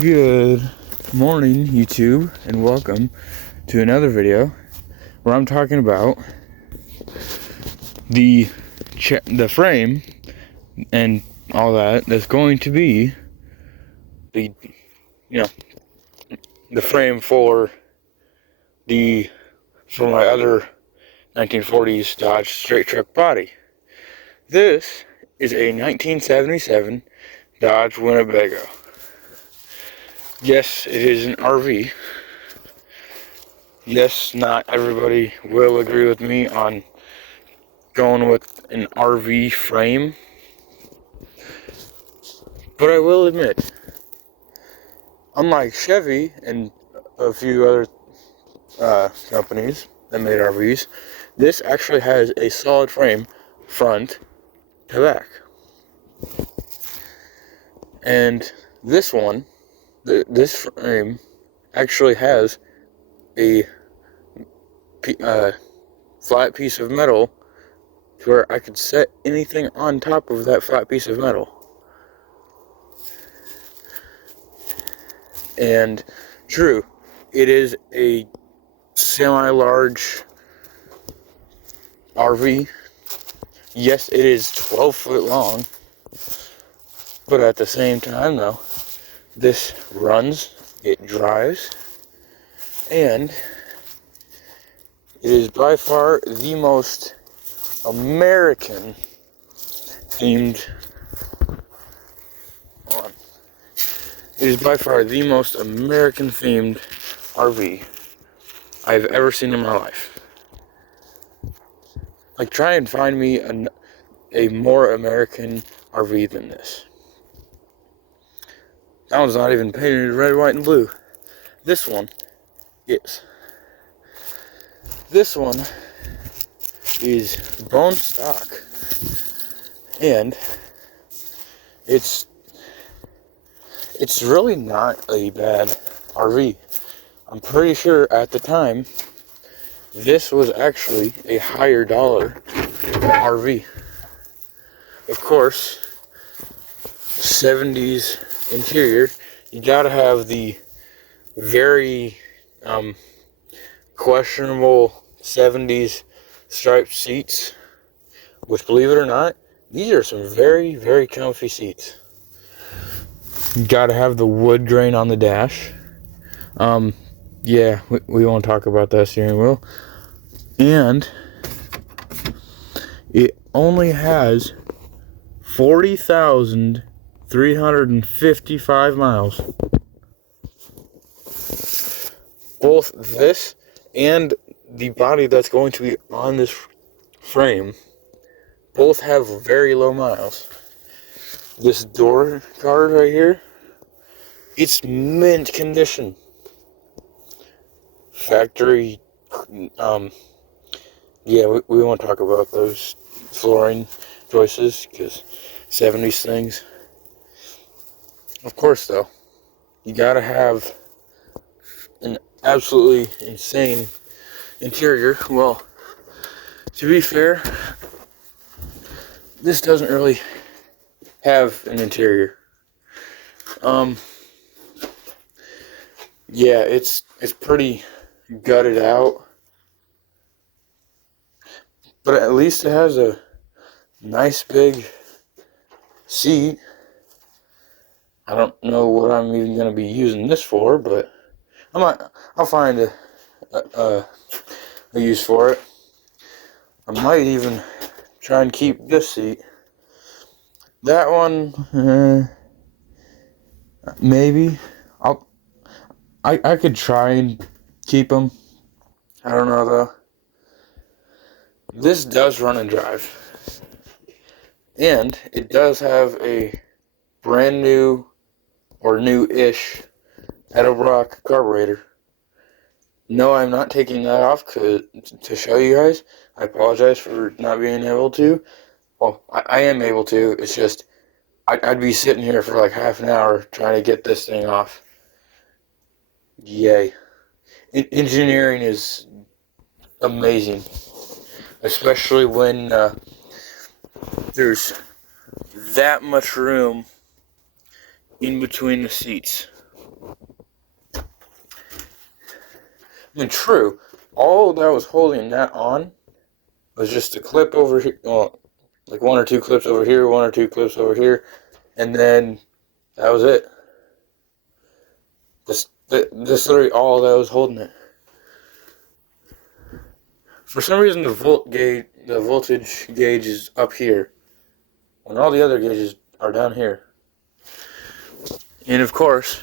Good morning, YouTube, and welcome to another video where I'm talking about the frame and all that's going to be the the frame for my other 1940s Dodge straight truck body. This is a 1977 Dodge Winnebago. Yes, it is an RV. Yes, not everybody will agree with me on going with an RV frame, but I will admit, unlike Chevy and a few other companies that made RVs, this actually has a solid frame front to back. And this one, this frame actually has a flat piece of metal to where I could set anything on top of that flat piece of metal. And true, it is a semi-large RV. Yes, it is 12 foot long, but at the same time though, this runs, it drives, and it is by far the most American themed It is by far the most American themed RV I've ever seen in my life. Like, try and find me a more American RV than this. That one's not even painted red, white, and blue. This one is. This one is bone stock, and it's really not a bad RV. I'm pretty sure at the time this was actually a higher dollar RV. Of course, 70s interior, you gotta have the very questionable 70s striped seats, which, believe it or not, these are some very, very comfy seats. You gotta have the wood grain on the dash. Yeah, we won't talk about that steering wheel. And it only has 40,355 miles. Both this and the body that's going to be on this frame both have very low miles. This door card right here, it's mint condition. Factory, yeah, we won't talk about those flooring choices, because 70s things. Of course, though, you gotta have an absolutely insane interior. Well, to be fair, this doesn't really have an interior. Yeah, it's pretty gutted out, but at least it has a nice big seat. I don't know what I'm even going to be using this for, but I'll find a use for it. I might even try and keep this seat. That one, maybe. I could try and keep them. I don't know though. This does run and drive. And it does have a brand new, or new-ish, Edelbrock carburetor. No, I'm not taking that off to show you guys. I apologize for not being able to. Well, I am able to. It's just, I'd be sitting here for like half an hour trying to get this thing off. Yay. Engineering is amazing. Especially when there's that much room in between the seats. I mean, true. All that was holding that on was just a clip over here. Well, like one or two clips over here, one or two clips over here, and then that was it. This literally all that was holding it. For some reason, the voltage gauge is up here, when all the other gauges are down here. And of course,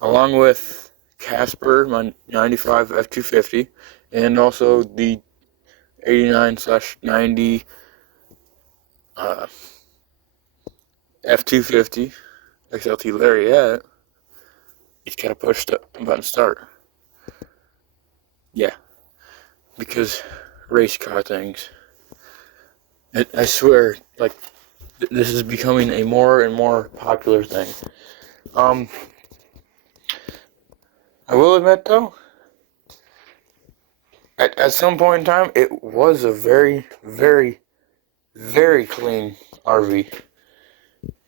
along with Casper, my 95 F250, and also the 89/90 F250 XLT Lariat, it's got to push the button start. Yeah, because race car things. I swear, like, this is becoming a more and more popular thing. I will admit though, at some point in time, it was a very, very, very clean RV.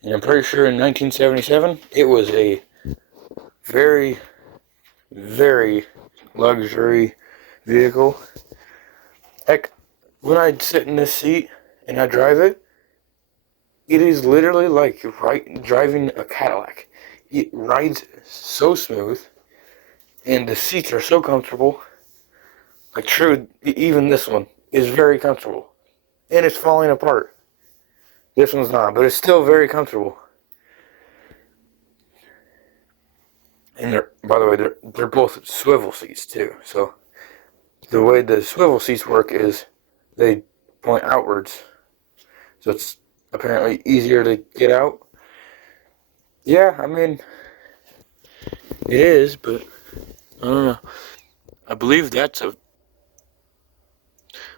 And I'm pretty sure in 1977, it was a very, very luxury vehicle. Heck, when I sit in this seat and I drive it, it is literally like driving a Cadillac. It rides so smooth, and the seats are so comfortable. Like, true, even this one is very comfortable. And it's falling apart. This one's not, but it's still very comfortable. And by the way, they're both swivel seats too. So the way the swivel seats work is they point outwards. So it's apparently easier to get out. Yeah, I mean, it is, but I don't know. I believe that's a...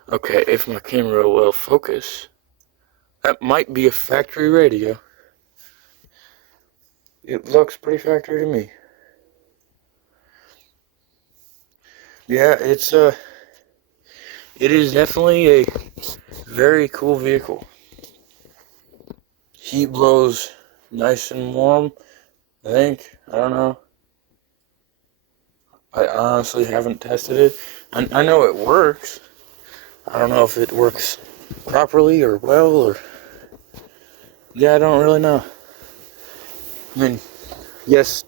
Okay, if my camera will focus, that might be a factory radio. It looks pretty factory to me. Yeah, it is definitely a very cool vehicle. Heat blows nice and warm, I think. I don't know. I honestly haven't tested it. I know it works. I don't know if it works properly or well, or... Yeah, I don't really know. I mean, yes,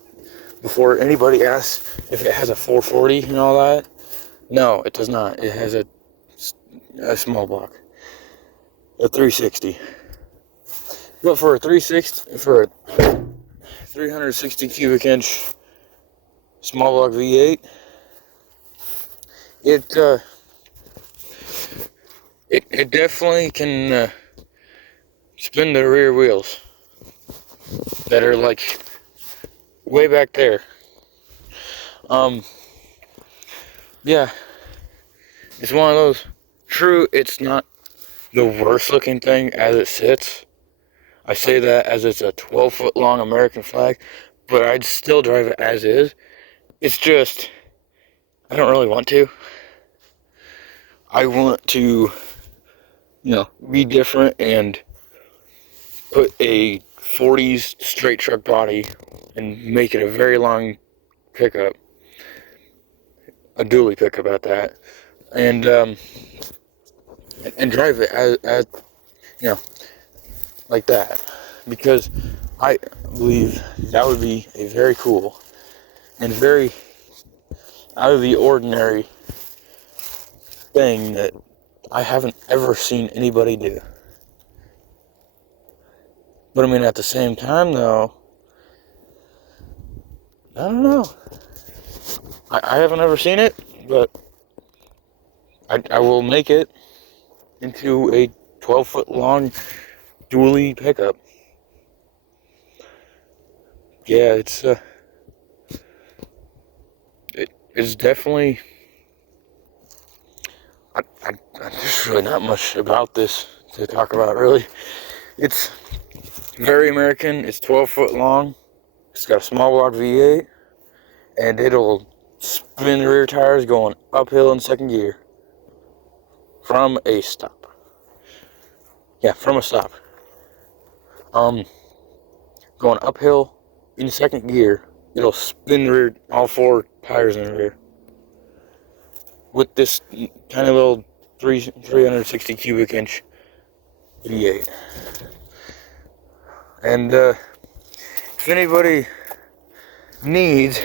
before anybody asks if it has a 440 and all that, no, it does not. It has a small block. A 360. But for a 360 cubic inch small block V8, it definitely can spin the rear wheels that are like way back there. Yeah, it's one of those. True, it's not the worst looking thing as it sits. I say that as it's a 12-foot long American flag, but I'd still drive it as is. It's just, I don't really want to. I want to, be different and put a 40s straight truck body and make it a very long pickup. A dually pickup at that. And drive it as like that. Because I believe that would be a very cool and very out of the ordinary thing that I haven't ever seen anybody do. But I mean, at the same time, though, I don't know. I haven't ever seen it, but I will make it into a 12-foot long dually pickup. Yeah, it's definitely... There's really not much about this to talk about, really. It's very American. It's 12 foot long. It's got a small block V8, and it'll spin the rear tires going uphill in second gear from a stop. Yeah, from a stop. Going uphill in second gear, it'll spin the rear, all four tires in the rear. with this tiny little 360 cubic inch V8. And if anybody needs,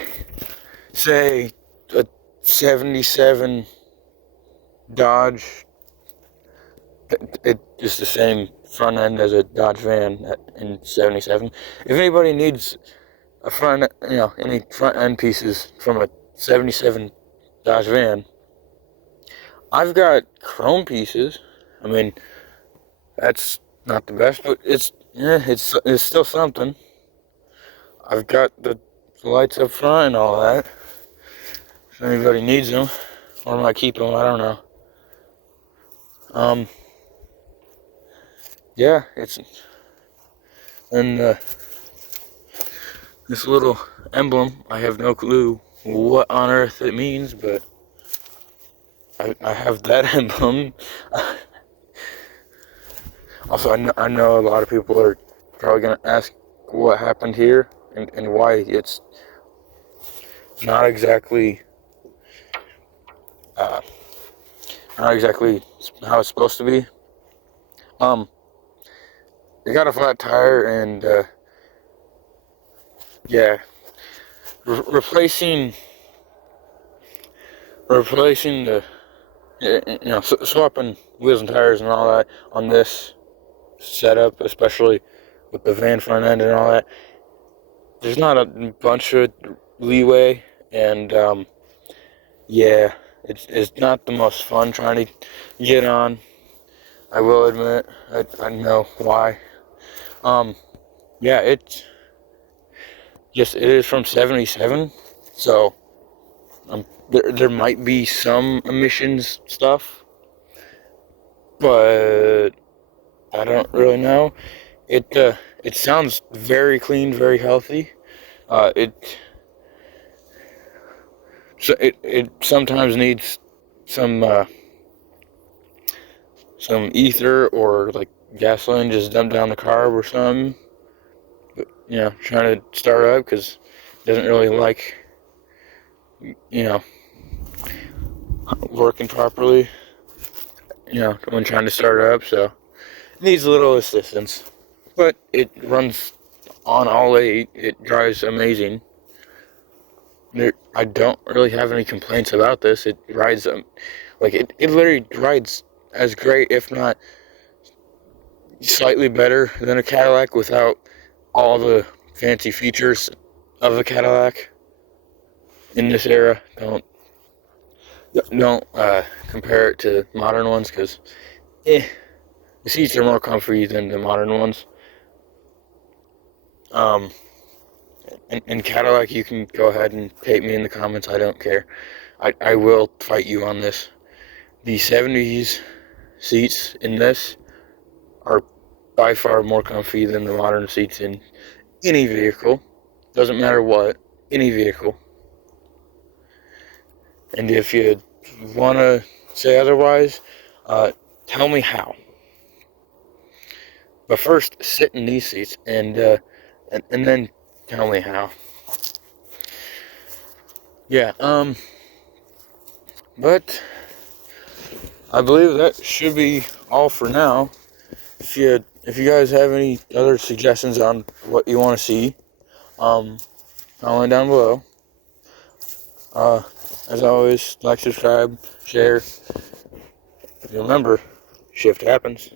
say, a 77 Dodge, it's the same front end as a Dodge van in 77. If anybody needs a any front end pieces from a 77 Dodge van, I've got chrome pieces. I mean, that's not the best, but it's still something. I've got the lights up front and all that. If anybody needs them, or might keep them, I don't know. Yeah, it's and this little emblem, I have no clue what on earth it means, but I have that emblem. Also, I know a lot of people are probably going to ask what happened here and why it's not exactly how it's supposed to be. They got a flat tire, and yeah, replacing the swapping wheels and tires and all that on this setup, especially with the van front end and all that, there's not a bunch of leeway, and yeah, it's not the most fun trying to get on. I will admit, I know why. Yeah, it is from 77, so there might be some emissions stuff, but I don't really know. It sounds very clean, very healthy. It sometimes needs some ether or like gasoline just dumped down the carb or something. But, trying to start up because it doesn't really like, working properly, when trying to start up, so it needs a little assistance. But it runs on all 8. It drives amazing. I don't really have any complaints about this. It rides, it literally rides as great, if not slightly better than a Cadillac without all the fancy features of a Cadillac in this era. Don't compare it to modern ones, because the seats are more comfy than the modern ones. And Cadillac, you can go ahead and hate me in the comments. I don't care. I will fight you on this. The 70s seats in this are by far more comfy than the modern seats in any vehicle. Doesn't matter what, any vehicle. And if you want to say otherwise, tell me how. But first, sit in these seats and then tell me how. Yeah, but I believe that should be all for now. If you guys have any other suggestions on what you want to see, comment down below. As always, like, subscribe, share. Remember, shift happens.